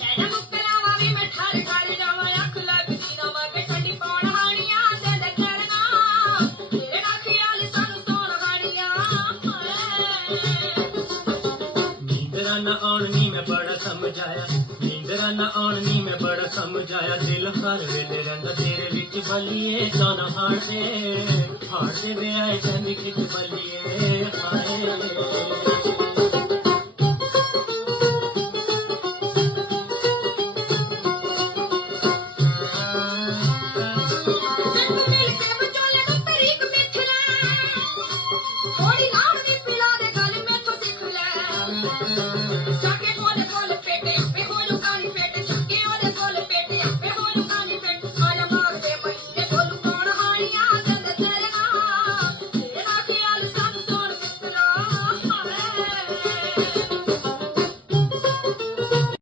ਨਾ ਮੈਂ ਠੰਡੀ ਪੌਣ ਹਾਣੀਆਂ ਦੇ ਦੇ ਕਰਨਾ ਤੇਰੇ ਆਉਣ ਨੀ ਮੈਂ ਬੜਾ ਸਮਝਾਇਆ। ਨੀਂਦਰਾਂ ਨਾ ਆਉਣ ਨੀ ਮੈਂ ਬੜਾ ਸਮਝਾਇਆ। ਦਿਲ ਹਰ ਵੇਲੇ ਰਹਿੰਦਾ ਤੇਰੇ ਵਿੱਚ ਬਲੀਏ ਚਾਹਦਾ ਹਾਰਦੇ। ਹਾਰਦੇ ਵੇ ਆਏ ਤੈਨੂੰ ਕਿਤ ਬਲੀਏ। थोड़ी नाम दी पिला दे गल में तो सीख ले।